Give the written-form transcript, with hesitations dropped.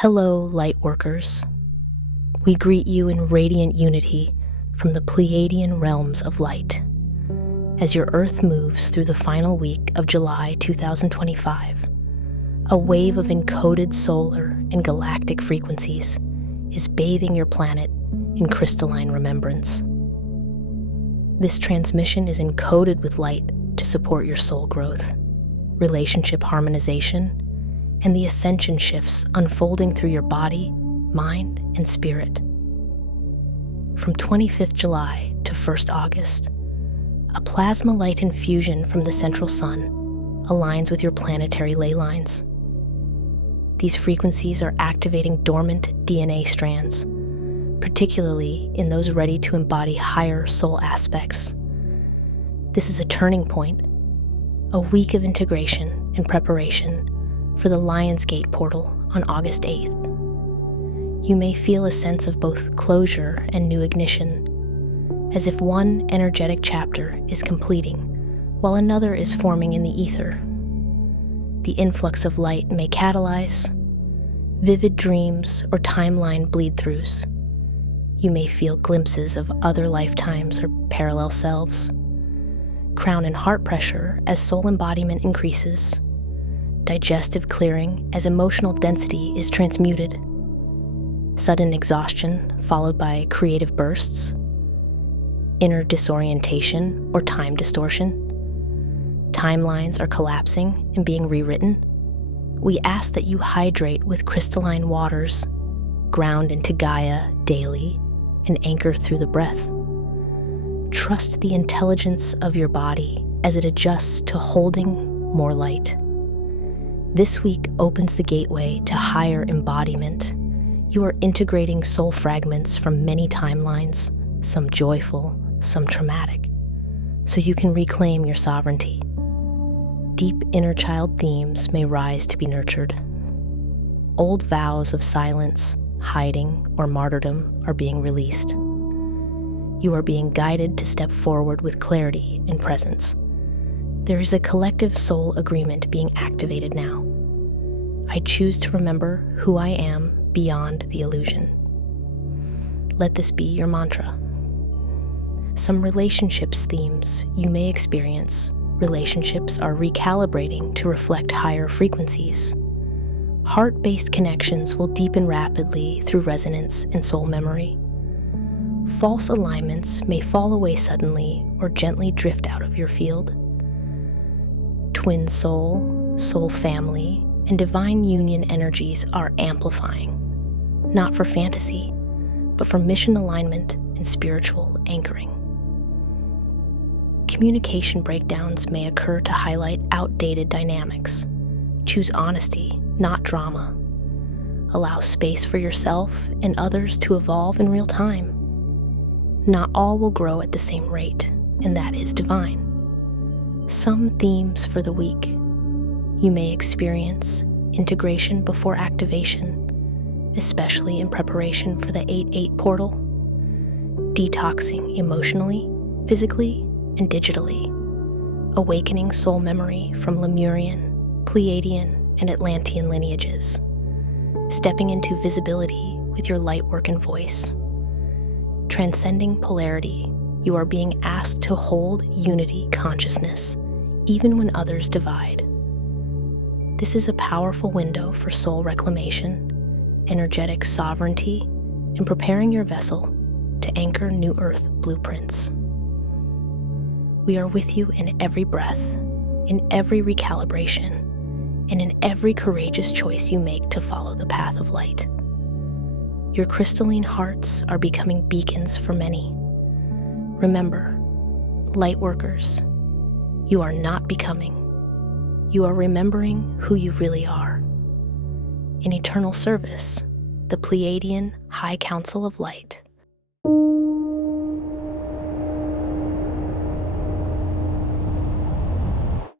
Hello, light workers. We greet you in radiant unity from the Pleiadian realms of light. As your Earth moves through the final week of July 2025, a wave of encoded solar and galactic frequencies is bathing your planet in crystalline remembrance. This transmission is encoded with light to support your soul growth, relationship harmonization, and the ascension shifts unfolding through your body, mind, and spirit. From 25th July to 1st August, a plasma light infusion from the central sun aligns with your planetary ley lines. These frequencies are activating dormant DNA strands, particularly in those ready to embody higher soul aspects. This is a turning point, a week of integration and preparation for the Lionsgate portal on August 8th. You may feel a sense of both closure and new ignition, as if one energetic chapter is completing while another is forming in the ether. The influx of light may catalyze vivid dreams or timeline bleed-throughs. You may feel glimpses of other lifetimes or parallel selves. Crown and heart pressure as soul embodiment increases. Digestive clearing as emotional density is transmuted. Sudden exhaustion followed by creative bursts. Inner disorientation or time distortion. Timelines are collapsing and being rewritten. We ask that you hydrate with crystalline waters, ground into Gaia daily, and anchor through the breath. Trust the intelligence of your body as it adjusts to holding more light. This week opens the gateway to higher embodiment. You are integrating soul fragments from many timelines, some joyful, some traumatic, so you can reclaim your sovereignty. Deep inner child themes may rise to be nurtured. Old vows of silence, hiding, or martyrdom are being released. You are being guided to step forward with clarity and presence. There is a collective soul agreement being activated now. I choose to remember who I am beyond the illusion. Let this be your mantra. Some relationships themes you may experience. Relationships are recalibrating to reflect higher frequencies. Heart-based connections will deepen rapidly through resonance and soul memory. False alignments may fall away suddenly or gently drift out of your field. Twin soul, soul family, and divine union energies are amplifying, not for fantasy, but for mission alignment and spiritual anchoring. Communication breakdowns may occur to highlight outdated dynamics. Choose honesty, not drama. Allow space for yourself and others to evolve in real time. Not all will grow at the same rate, and that is divine. Some themes for the week. You may experience integration before activation, especially in preparation for the 8/8 portal. Detoxing emotionally, physically, and digitally. Awakening soul memory from Lemurian, Pleiadian, and Atlantean lineages. Stepping into visibility with your light work and voice. Transcending polarity, you are being asked to hold unity consciousness, even when others divide. This is a powerful window for soul reclamation, energetic sovereignty, and preparing your vessel to anchor new earth blueprints. We are with you in every breath, in every recalibration, and in every courageous choice you make to follow the path of light. Your crystalline hearts are becoming beacons for many. Remember, light workers, you are not becoming. You are remembering who you really are. In eternal service, the Pleiadian High Council of Light.